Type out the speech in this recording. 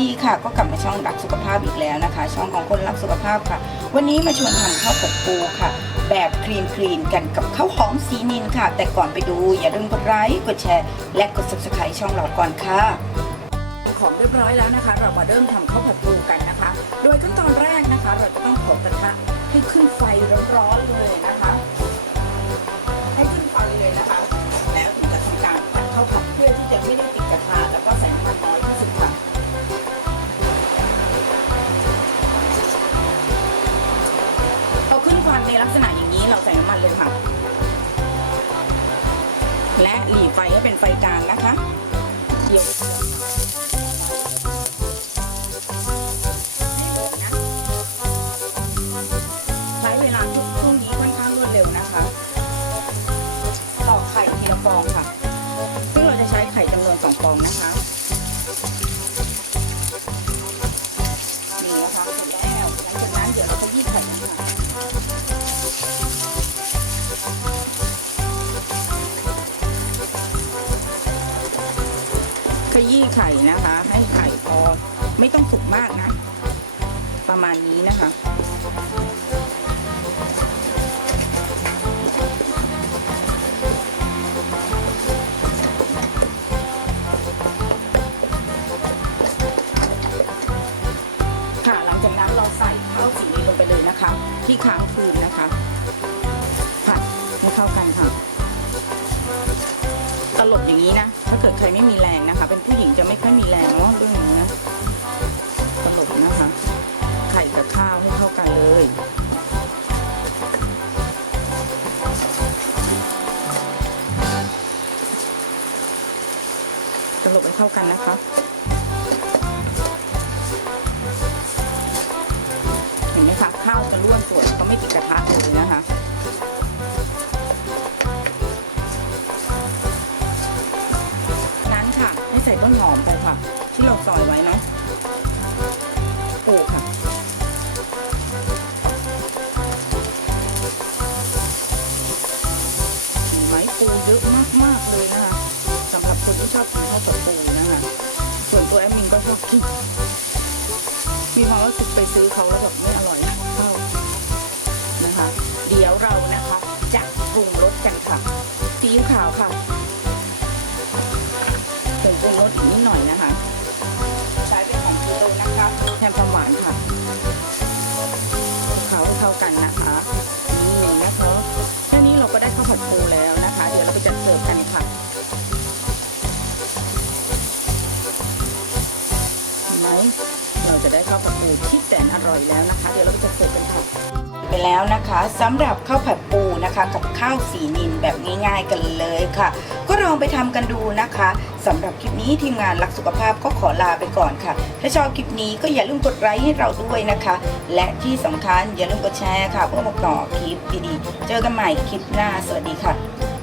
ดีค่ะก็กลับมาช่องรักสุขภาพอีกแล้วนะคะ ช่องของคนรักสุขภาพค่ะ วันนี้มาชวนทำข้าวผัดปูค่ะ แบบคลีนคลีนกันกับข้าวหอมสีนินค่ะ แต่ก่อนไปดูอย่าลืมกดไลค์กดแชร์ และกด subscribe ช่องเราก่อนค่ะของเรียบร้อยแล้วนะคะ เรามาเริ่มทำข้าวผัดปูกันนะคะ โดยขั้นตอนแรกนะคะ เราจะต้องเผกระทะให้ขึ้นไฟร้อนๆเลยนะคะ กษณะอย่างนี้เราใส่น้ำมันเลยค่ะ และหลีไฟให้เป็นไฟกลางนะคะเดี๋ยว ยี้ไข่นะคะ ให้ไข่พอไม่ต้องสุกมากนะ ประมาณนี้นะคะค่ะหลังจากนั้นเราใส่ข้าวสีนี้ลงไปเลยนะคะที่ค้างคืนนะคะผัดให้เข้ากันค่ะ ตลบอย่างนี้นะ ถ้าเกิดใครไม่มีแรง ลบให้เข้ากันนะคะเห็นไหมคะข้าวจะร่วนสวยเขาไม่ติดกระทะเลยนะคะนั้นค่ะให้ใส่ต้นหอมไปค่ะ ที่เราซอยไว้เนาะ ข้าวกับปูนะคะ ส่วนตัวแอมมินก็ชอบกิน มีความรู้สึกไปซื้อเขาแล้วแบบไม่อร่อยเท่านะคะ เดี๋ยวเรานะคะจะปรุงรสกันค่ะซีอิ๊วขาวค่ะผงปรุงรสอีกนิดหน่อยนะคะ ใช้เป็นของคูโตนะคะแทนความหวานค่ะเคล้าเข้ากันนะ ไหม เราจะได้ข้าวผัดปูที่แสนอร่อยแล้วนะคะ เดี๋ยวเราจัดเสิร์ฟกันค่ะไปแล้วนะคะสำหรับข้าวผัดปูนะคะ กับข้าวสีนินแบบง่ายๆกันเลยค่ะ ก็ลองไปทำกันดูนะคะสำหรับคลิปนี้ทีมงานรักสุขภาพก็ขอลาไปก่อนค่ะ ถ้าชอบคลิปนี้ก็อย่าลืมกดไลค์ให้เราด้วยนะคะ และที่สำคัญอย่าลืมกดแชร์ค่ะเพื่อมาต่อคลิปดีๆ เจอกันใหม่คลิปหน้าสวัสดีค่ะ